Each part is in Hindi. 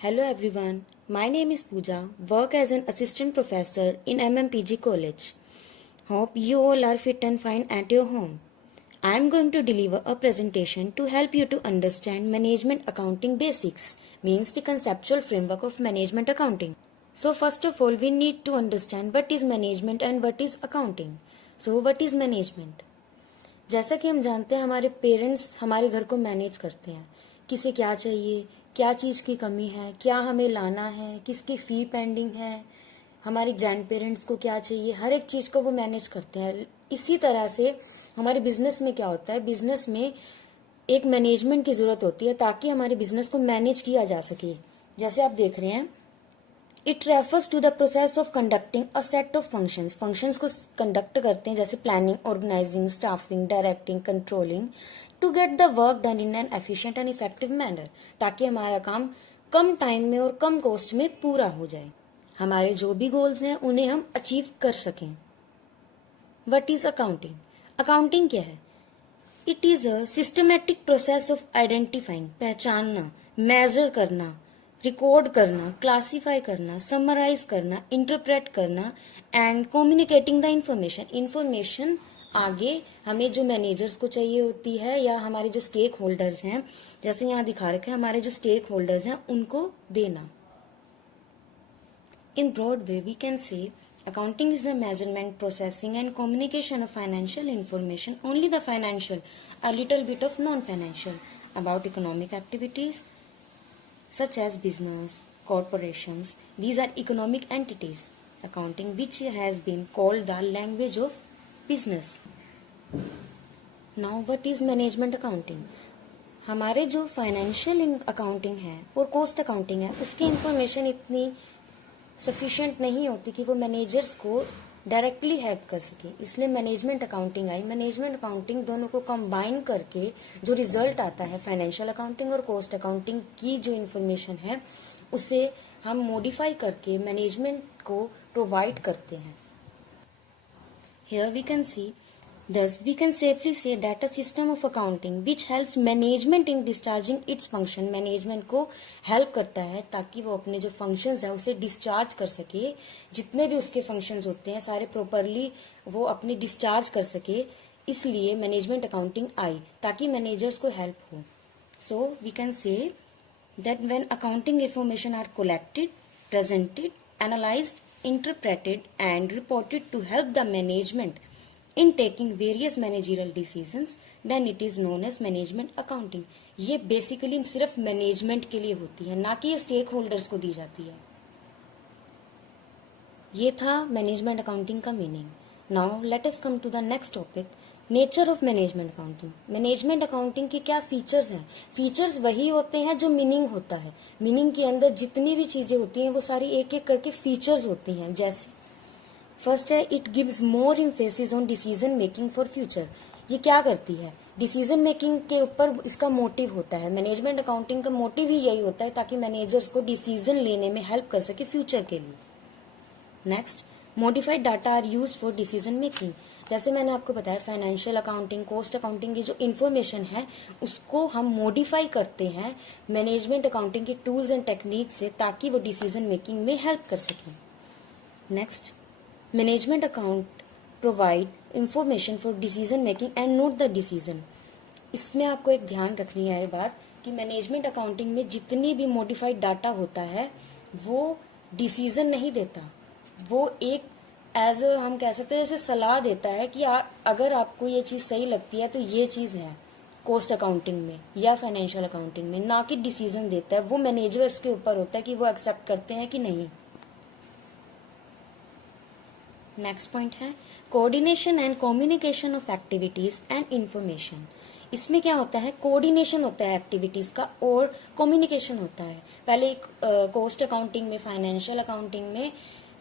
Hello everyone, my name is Pooja, work as an assistant professor in MMPG College. Hope you all are fit and fine at your home. I am going to deliver a presentation to help you to understand management accounting basics, means the conceptual framework of management accounting. So first of all, we need to understand what is management and what is accounting. So what is management? जैसा कि हम जानते हैं हमारे पेरेंट्स हमारे घर को मैनेज करते हैं, किसे क्या चाहिए, क्या चीज़ की कमी है, क्या हमें लाना है, किसकी फ़ी पेंडिंग है, हमारे ग्रैंड पेरेंट्स को क्या चाहिए, हर एक चीज़ को वो मैनेज करते हैं। इसी तरह से हमारे बिजनेस में क्या होता है, बिजनेस में एक मैनेजमेंट की ज़रूरत होती है ताकि हमारे बिजनेस को मैनेज किया जा सके। जैसे आप देख रहे हैं, it refers to the process of conducting a set of functions. Functions को कंडक्ट करते हैं जैसे planning, organising, staffing, directing, controlling to get the work done in an efficient and effective manner, ताकि हमारा काम कम टाइम में और कम कॉस्ट में पूरा हो जाए, हमारे जो भी गोल्स हैं उन्हें हम अचीव कर सकें। What is accounting? अकाउंटिंग क्या है? It is a systematic process of identifying, पहचानना, मेजर करना, रिकॉर्ड करना, क्लासिफाई करना, समराइज करना, इंटरप्रेट करना एंड कम्युनिकेटिंग द इंफॉर्मेशन आगे हमें जो मैनेजर्स को चाहिए होती है या हमारे जो स्टेक होल्डर्स हैं, जैसे यहाँ दिखा रखे हैं, हमारे जो स्टेक होल्डर्स हैं उनको देना। In broad way, we can say accounting is a measurement, processing and communication of financial information, only the financial, a little bit of non-financial, about economic activities such as business, corporations. These are economic entities. Accounting, which has been called the language of business. Now, what is management accounting? हमारे जो फाइनेंशियल अकाउंटिंग है और कॉस्ट अकाउंटिंग है उसकी इंफॉर्मेशन इतनी सफिशिएंट नहीं होती कि वो मैनेजर्स को डायरेक्टली हेल्प कर सके, इसलिए मैनेजमेंट अकाउंटिंग आई। मैनेजमेंट अकाउंटिंग दोनों को कंबाइन करके जो रिजल्ट आता है फाइनेंशियल अकाउंटिंग और कॉस्ट अकाउंटिंग की जो इन्फॉर्मेशन है उसे हम मॉडिफाई करके मैनेजमेंट को प्रोवाइड करते हैं। Here we can see, thus we can safely say that a system of accounting which helps management in discharging its function, management को help करता है ताकि वो अपने जो functions है उसे discharge कर सके, जितने भी उसके functions होते हैं सारे properly वो अपनी discharge कर सके, इसलिए management accounting आई ताकि managers को help हो। So we can say that when accounting information are collected, presented, analyzed, interpreted and reported to help the management in taking various managerial decisions, then it is known as management accounting. ये बेसिकली सिर्फ मैनेजमेंट के लिए होती है, ना कि ये स्टेक होल्डर्स को दी जाती है। ये था मैनेजमेंट अकाउंटिंग का meaning. Now let us come to the next topic, nature of management accounting. Management accounting के क्या फीचर्स हैं? फीचर्स वही होते हैं जो मीनिंग होता है। मीनिंग के अंदर जितनी भी चीजें होती हैं वो सारी एक एक करके फीचर्स होती हैं। जैसे फर्स्ट है, it gives more emphasis on decision making for future. ये क्या करती है? डिसीजन मेकिंग के ऊपर इसका मोटिव होता है। मैनेजमेंट अकाउंटिंग का मोटिव ही यही होता है ताकि मैनेजर्स को डिसीजन लेने में हेल्प कर सके फ्यूचर के लिए। Next, modified data are use for decision making. जैसे मैंने आपको बताया फाइनेंशियल अकाउंटिंग, कॉस्ट अकाउंटिंग की जो इन्फॉर्मेशन है उसको हम मॉडिफाई करते हैं मैनेजमेंट अकाउंटिंग के टूल्स एंड टेक्निक से ताकि वो डिसीजन मेकिंग में हेल्प कर सकें। Next, management account provide information for decision making and note the decision. इसमें आपको एक ध्यान रखनी है ये बात कि मैनेजमेंट अकाउंटिंग में जितनी भी मॉडिफाइड डाटा होता है वो डिसीजन नहीं देता, वो एक एज हम कह सकते हैं जैसे सलाह देता है कि अगर आपको ये चीज सही लगती है तो ये चीज है कॉस्ट अकाउंटिंग में या फाइनेंशियल अकाउंटिंग में, ना कि डिसीजन देता है। वो मैनेजर्स के ऊपर होता है कि वो एक्सेप्ट करते हैं कि नहीं। नेक्स्ट पॉइंट है coordination and communication of activities and information. इसमें क्या होता है? कोऑर्डिनेशन होता है एक्टिविटीज का और कम्युनिकेशन होता है। पहले कॉस्ट अकाउंटिंग में, फाइनेंशियल अकाउंटिंग में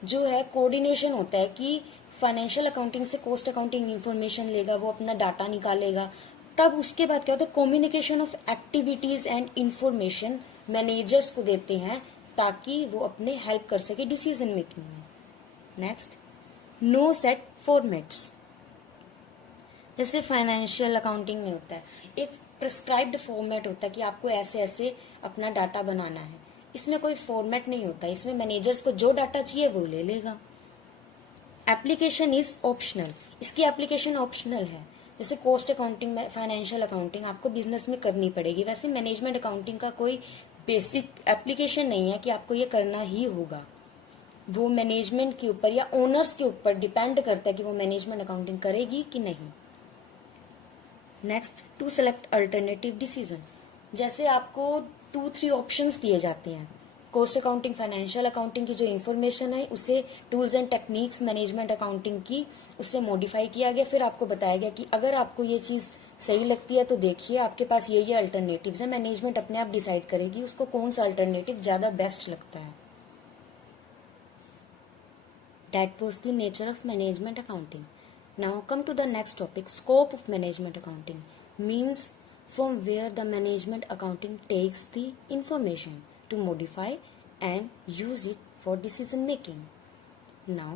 जो है कोऑर्डिनेशन होता है कि फाइनेंशियल अकाउंटिंग से कॉस्ट अकाउंटिंग इंफॉर्मेशन लेगा, वो अपना डाटा निकालेगा। तब उसके बाद क्या होता है? Communication of activities and information managers को देते हैं ताकि वो अपने हेल्प कर सके डिसीजन मेकिंग में। Next, no set formats. जैसे फाइनेंशियल अकाउंटिंग में होता है एक प्रिस्क्राइब्ड फॉर्मेट होता है कि आपको ऐसे ऐसे अपना डाटा बनाना है। इसमें कोई फॉर्मेट नहीं होता, इसमें मैनेजर्स को जो डाटा चाहिए वो ले लेगा। एप्लीकेशन इज ऑप्शनल, इसकी एप्लीकेशन ऑप्शनल है। जैसे कॉस्ट अकाउंटिंग में, फाइनेंशियल अकाउंटिंग आपको बिजनेस में करनी पड़ेगी, वैसे मैनेजमेंट अकाउंटिंग का कोई बेसिक एप्लीकेशन नहीं है कि आपको ये करना ही होगा। वो मैनेजमेंट के ऊपर या ओनर्स के ऊपर डिपेंड करता है कि वो मैनेजमेंट अकाउंटिंग करेगी कि नहीं। Next, to select alternative decision. जैसे आपको 2-3 ऑप्शंस दिए जाते हैं, कॉस्ट अकाउंटिंग, फाइनेंशियल अकाउंटिंग की जो इन्फॉर्मेशन है उसे tools and techniques management accounting की उससे मॉडिफाई किया गया। फिर आपको बताया गया कि अगर आपको ये चीज सही लगती है तो देखिए आपके पास ये अल्टरनेटिव्स है, मैनेजमेंट अपने आप डिसाइड करेगी उसको कौन सा अल्टरनेटिव ज्यादा बेस्ट लगता है। That was the nature of management accounting. Now come to the next topic, scope of management accounting. Means from where the management accounting takes the information to modify and use it for decision making. Now,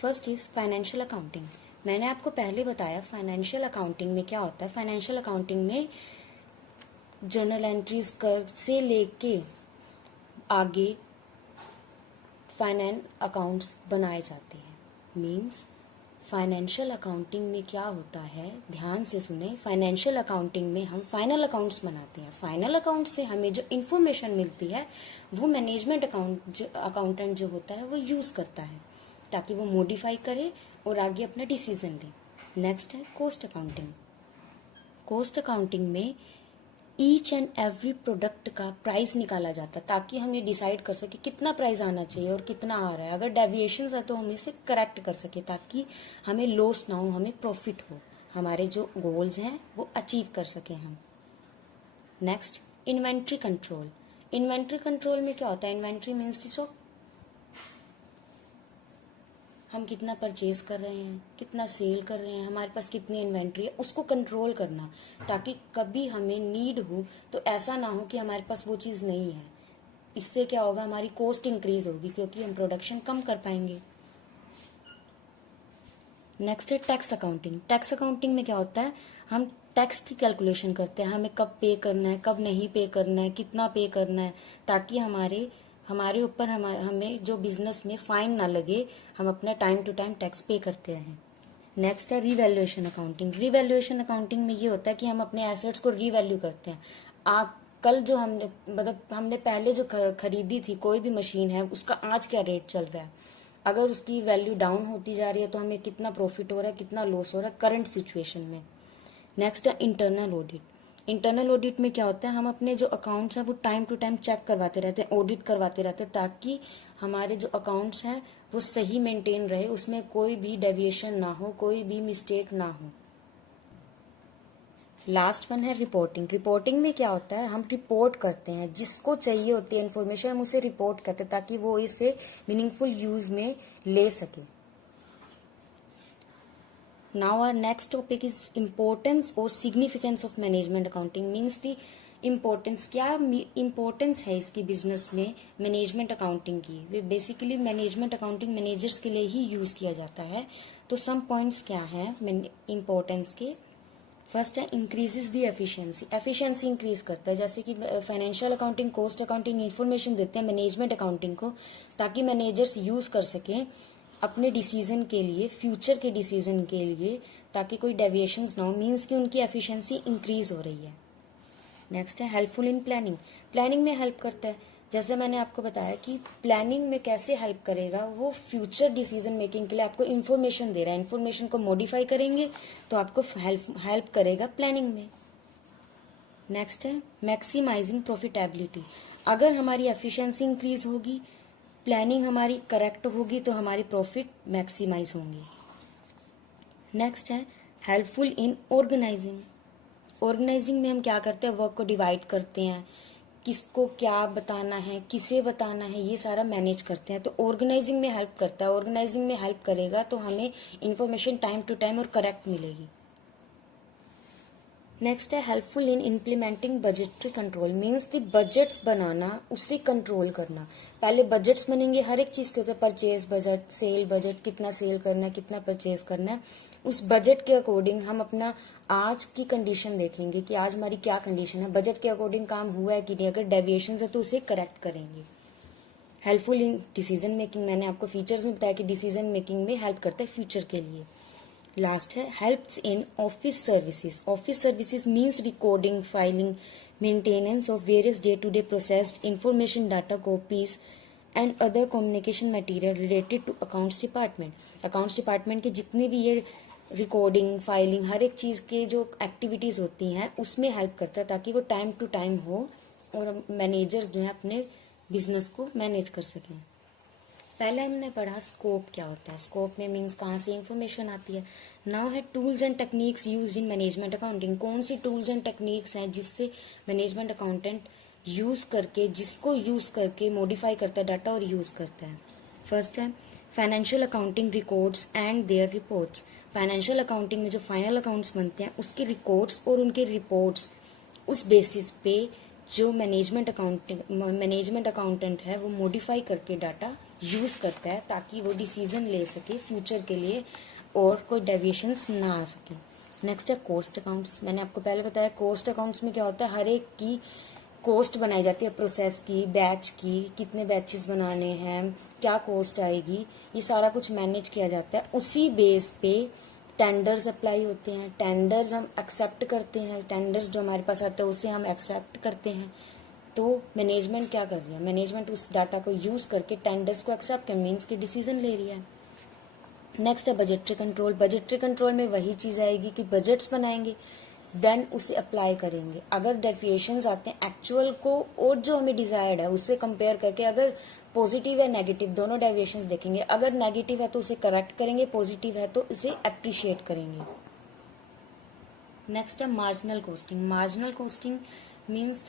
first is financial accounting. मैंने आपको पहले बताया फाइनेंशियल अकाउंटिंग में क्या होता है। फाइनेंशियल अकाउंटिंग में जर्नल एंट्रीज कर से लेके आगे फाइनेंस अकाउंट्स बनाए जाते हैं। मीन्स फाइनेंशियल अकाउंटिंग में क्या होता है, ध्यान से सुने। फाइनेंशियल अकाउंटिंग में हम फाइनल अकाउंट्स बनाते हैं। फाइनल अकाउंट से हमें जो इन्फॉर्मेशन मिलती है वो मैनेजमेंट अकाउंटेंट जो होता है वो यूज करता है ताकि वो मॉडिफाई करे और आगे अपना डिसीजन ले। नेक्स्ट है कॉस्ट अकाउंटिंग। कॉस्ट अकाउंटिंग में ईच एंड एवरी प्रोडक्ट का प्राइस निकाला जाता है ताकि हम ये डिसाइड कर सके कितना प्राइस आना चाहिए और कितना आ रहा है। अगर डेविएशन है तो हम इसे करेक्ट कर सके ताकि हमें लॉस ना हो, हमें प्रॉफिट हो, हमारे जो गोल्स हैं वो अचीव कर सके हम। Next, inventory control. Inventory control में क्या होता है, इन्वेंट्री मीन्स हम कितना परचेज कर रहे हैं, कितना सेल कर रहे हैं, हमारे पास कितनी इन्वेंट्री है, उसको कंट्रोल करना ताकि कभी हमें नीड हो तो ऐसा ना हो कि हमारे पास वो चीज़ नहीं है। इससे क्या होगा, हमारी कॉस्ट इंक्रीज होगी क्योंकि हम प्रोडक्शन कम कर पाएंगे। नेक्स्ट है टैक्स अकाउंटिंग। टैक्स अकाउंटिंग में क्या होता है, हम टैक्स की कैलकुलेशन करते हैं, हमें कब पे करना है, कब नहीं पे करना है, कितना पे करना है, ताकि हमारे ऊपर हमें जो बिजनेस में फाइन ना लगे, हम अपना टाइम टू टाइम टैक्स पे करते हैं। नेक्स्ट है रीवैल्यूएशन अकाउंटिंग। रीवैल्यूएशन अकाउंटिंग में ये होता है कि हम अपने एसेट्स को रीवैल्यू करते हैं। कल जो हमने पहले जो खरीदी थी कोई भी मशीन है उसका आज क्या रेट चल रहा है, अगर उसकी वैल्यू डाउन होती जा रही है तो हमें कितना प्रॉफिट हो रहा है, कितना लॉस हो रहा है करंट सिचुएशन में। नेक्स्ट है इंटरनल ऑडिट। इंटरनल ऑडिट में क्या होता है, हम अपने जो अकाउंट्स हैं वो टाइम टू टाइम चेक करवाते रहते हैं, ऑडिट करवाते रहते हैं ताकि हमारे जो अकाउंट्स हैं वो सही मेंटेन रहे, उसमें कोई भी डेविएशन ना हो, कोई भी मिस्टेक ना हो। लास्ट वन है रिपोर्टिंग। रिपोर्टिंग में क्या होता है, हम रिपोर्ट करते हैं, जिसको चाहिए होती है इन्फॉर्मेशन हम उसे रिपोर्ट करते हैं ताकि वो इसे मीनिंगफुल यूज में ले सके। Now our next topic is importance और significance of management accounting. Means the importance, क्या इम्पोर्टेंस है इसकी बिजनेस में मैनेजमेंट अकाउंटिंग की। वे बेसिकली मैनेजमेंट अकाउंटिंग मैनेजर्स के लिए ही यूज किया जाता है। तो सम पॉइंट्स क्या है इम्पोर्टेंस के। फर्स्ट है इंक्रीजेस दी एफिशिएंसी। एफिशिएंसी इंक्रीज करता है, जैसे कि financial accounting, cost accounting information देते हैं मैनेजमेंट अकाउंटिंग को ताकि मैनेजर्स यूज कर सकें अपने डिसीजन के लिए, फ्यूचर के डिसीजन के लिए, ताकि कोई डेविएशंस ना हो। मीन्स कि उनकी एफिशिएंसी इंक्रीज हो रही है। नेक्स्ट है हेल्पफुल इन प्लानिंग। प्लानिंग में हेल्प करता है, जैसे मैंने आपको बताया कि प्लानिंग में कैसे हेल्प करेगा, वो फ्यूचर डिसीजन मेकिंग के लिए आपको इन्फॉर्मेशन दे रहा है। इन्फॉर्मेशन को मॉडिफाई करेंगे तो आपको हेल्प करेगा प्लानिंग में। नेक्स्ट है मैक्सिमाइजिंग प्रॉफिटेबिलिटी। अगर हमारी एफिशिएंसी इंक्रीज होगी, प्लानिंग हमारी करेक्ट होगी तो हमारी प्रॉफिट मैक्सिमाइज होंगी। नेक्स्ट है हेल्पफुल इन ऑर्गेनाइजिंग। ऑर्गेनाइजिंग में हम क्या करते हैं, वर्क को डिवाइड करते हैं, किसको क्या बताना है, किसे बताना है, ये सारा मैनेज करते हैं। तो ऑर्गेनाइजिंग में हेल्प करता है। ऑर्गेनाइजिंग में हेल्प करेगा तो हमें इंफॉर्मेशन टाइम टू टाइम और करेक्ट मिलेगी। नेक्स्ट है helpful in implementing budgetary control, means कि बजट्स बनाना, उसे कंट्रोल करना। पहले बजट्स बनेंगे, हर एक चीज के होते हैं, परचेज बजट, सेल बजट, कितना सेल करना है, कितना परचेज करना है। उस बजट के अकॉर्डिंग हम अपना आज की कंडीशन देखेंगे कि आज हमारी क्या कंडीशन है, बजट के अकॉर्डिंग काम हुआ है कि नहीं, अगर डेविएशन है तो उसे करेक्ट करेंगे। हेल्पफुल इन डिसीजन मेकिंग, मैंने आपको फीचर्स में बताया कि डिसीजन मेकिंग में हेल्प करता है फ्यूचर के लिए। लास्ट है helps in office services. Office services means recording, filing, maintenance of various day to day processed information, data copies and other communication material related to accounts department. Accounts department के जितने भी ये रिकॉर्डिंग, फाइलिंग, हर एक चीज के जो एक्टिविटीज होती हैं उसमें हेल्प करता है, ताकि वो टाइम टू टाइम हो और मैनेजर्स जो है अपने बिजनेस को मैनेज कर सकें। पहले हमने पढ़ा स्कोप क्या होता है। स्कोप में मीन्स कहाँ से इंफॉर्मेशन आती है। नाउ है tools and techniques use in management accounting. कौन सी टूल्स एंड टेक्निक्स हैं जिससे मैनेजमेंट अकाउंटेंट यूज करके, जिसको यूज करके मॉडिफाई करता है डाटा और यूज करता है। फर्स्ट है financial accounting records and their reports. Financial accounting में जो फाइनल अकाउंट्स बनते हैं उसके रिकॉर्ड्स और उनके रिपोर्ट्स, उस बेसिस पे जो मैनेजमेंट अकाउंटेंट है वो मॉडिफाई करके डाटा यूज करता है, ताकि वो डिसीजन ले सके फ्यूचर के लिए और कोई डेविएशंस ना आ सके। नेक्स्ट है कॉस्ट अकाउंट्स। मैंने आपको पहले बताया कॉस्ट अकाउंट्स में क्या होता है, हर एक की कॉस्ट बनाई जाती है, प्रोसेस की, बैच की, कितने बैचेस बनाने हैं, क्या कॉस्ट आएगी, ये सारा कुछ मैनेज किया जाता है। उसी बेस पे टेंडर्स अप्लाई होते हैं, टेंडर्स हम एक्सेप्ट करते हैं, टेंडर्स जो हमारे पास आते हैं उसे हम एक्सेप्ट करते हैं। तो मैनेजमेंट क्या कर रही है, मैनेजमेंट उस डाटा को यूज करके टेंडर्स को एक्सेप्ट कर मीन्स की डिसीजन ले रही है। नेक्स्ट है बजटरी कंट्रोल। बजटरी कंट्रोल में वही चीज आएगी कि बजट्स बनाएंगे, देन उसे अप्लाई करेंगे। अगर डेविएशंस आते हैं एक्चुअल को और जो हमें डिजायर्ड है उससे कंपेयर करके, अगर पॉजिटिव है नेगेटिव दोनों डेविएशंस देखेंगे। अगर नेगेटिव है तो उसे करेक्ट करेंगे, पॉजिटिव है तो उसे अप्रिशिएट करेंगे। नेक्स्ट है marginal costing. Marginal costing means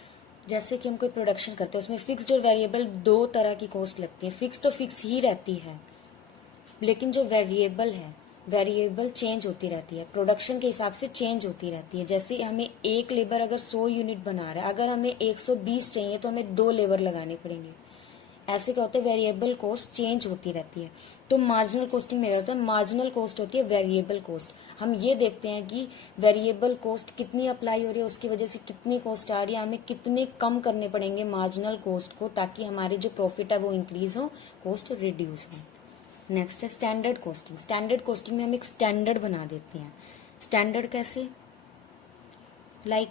जैसे कि हम कोई प्रोडक्शन करते हैं उसमें फिक्स्ड और वेरिएबल दो तरह की कॉस्ट लगती है। फिक्स तो फिक्स ही रहती है, लेकिन जो वेरिएबल है, वेरिएबल चेंज होती रहती है, प्रोडक्शन के हिसाब से चेंज होती रहती है। जैसे हमें एक लेबर अगर 100 यूनिट बना रहा है, अगर हमें 120 चाहिए तो हमें 2 लेबर लगाने पड़ेंगे। ऐसे क्या होता है, वेरिएबल कॉस्ट चेंज होती रहती है। तो मार्जिनल कॉस्टिंग में होता है, मार्जिनल कॉस्ट होती है वेरिएबल कॉस्ट। हम ये देखते हैं कि वेरिएबल कॉस्ट कितनी अप्लाई हो रही है, उसकी वजह से कितनी कॉस्ट आ रही है, हमें कितने कम करने पड़ेंगे मार्जिनल कॉस्ट को, ताकि हमारे जो प्रॉफिट है वो इंक्रीज हो, कॉस्ट रिड्यूस हो। नेक्स्ट है स्टैंडर्ड कॉस्टिंग। स्टैंडर्ड कॉस्टिंग में हम एक स्टैंडर्ड बना देते हैं। स्टैंडर्ड कैसे, लाइक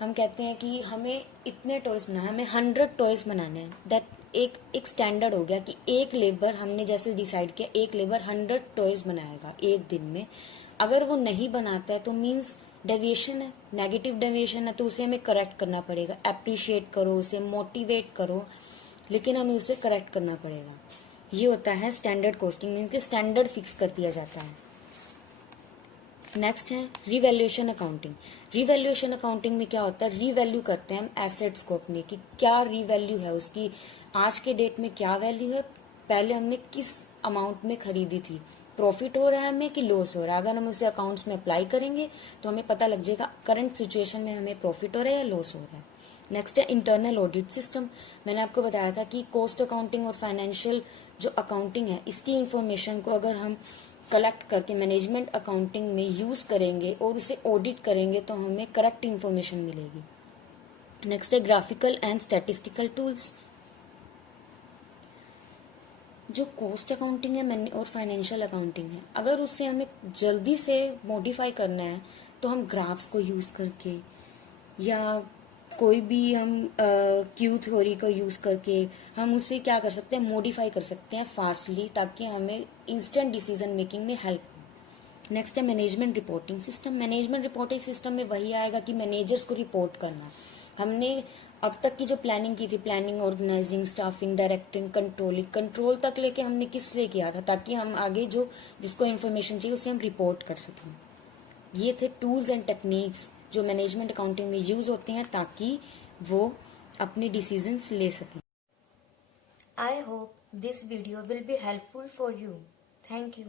हम कहते हैं कि हमें इतने टॉयज बनाए, हमें 100 टॉयज बनाने हैं। दैट एक स्टैंडर्ड हो गया कि एक लेबर, हमने जैसे डिसाइड किया एक लेबर 100 टॉयज बनाएगा एक दिन में। अगर वो नहीं बनाता है तो मीन्स डेविएशन है, नेगेटिव डेविएशन है, तो उसे हमें करेक्ट करना पड़ेगा। अप्रिशिएट करो उसे, मोटिवेट करो, लेकिन हमें उसे करेक्ट करना पड़ेगा। ये होता है स्टैंडर्ड कॉस्टिंग, मीन्स कि स्टैंडर्ड फिक्स कर दिया जाता है। नेक्स्ट है रिवैल्यूएशन अकाउंटिंग। रिवैल्यूएशन अकाउंटिंग में क्या होता है, रिवैल्यू करते हैं हम एसेट्स को अपने, कि क्या रिवैल्यू है उसकी, आज के डेट में क्या वैल्यू है, पहले हमने किस अमाउंट में खरीदी थी, प्रॉफिट हो रहा है हमें कि लॉस हो रहा है। अगर हम उसे अकाउंट्स में अप्लाई करेंगे तो हमें पता लग जाएगा करंट सिचुएशन में हमें प्रॉफिट हो रहा है या लॉस हो रहा है। नेक्स्ट है इंटरनल ऑडिट सिस्टम। मैंने आपको बताया था कि कॉस्ट अकाउंटिंग और फाइनेंशियल जो अकाउंटिंग है, इसकी इंफॉर्मेशन को अगर हम कलेक्ट करके मैनेजमेंट अकाउंटिंग में यूज करेंगे और उसे ऑडिट करेंगे तो हमें करेक्ट इंफॉर्मेशन मिलेगी। नेक्स्ट है ग्राफिकल एंड स्टैटिस्टिकल टूल्स। जो कॉस्ट अकाउंटिंग है और फाइनेंशियल अकाउंटिंग है, अगर उससे हमें जल्दी से मॉडिफाई करना है तो हम ग्राफ्स को यूज करके या कोई भी हम क्यू थ्योरी को यूज करके हम उसे क्या कर सकते हैं, मॉडिफाई कर सकते हैं फास्टली, ताकि हमें इंस्टेंट डिसीजन मेकिंग में हेल्प हो। नेक्स्ट है management reporting system. Management reporting system में वही आएगा कि मैनेजर्स को रिपोर्ट करना। हमने अब तक की जो प्लानिंग की थी, planning, organising, staffing, directing, controlling, control तक लेके हमने किस लिए किया था, ताकि हम आगे जो जिसको इन्फॉर्मेशन चाहिए उसे हम रिपोर्ट कर सकें। ये थे टूल्स एंड टेक्निक्स जो मैनेजमेंट अकाउंटिंग में यूज होते हैं ताकि वो अपने डिसीजंस ले सकें। I hope this video will be helpful for you. Thank you.